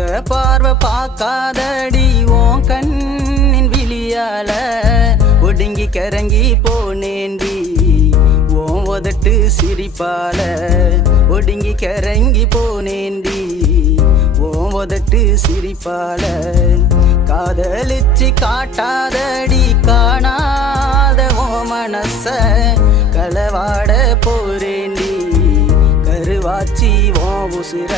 ஒத்த பார்வை பார்க்காதடி உன் கண்ணின் விழியால ஒடுங்கி கரங்கி போனேண்டி உன் உதட்டு சிரிப்பால ஒடுங்கி கரங்கி போனேண்டி உன் உதட்டு சிரிப்பால காதலிச்சு காட்டாதடி காணாத உன் மனச களவாட போறேண்டி கருவாச்சி உன் உசிர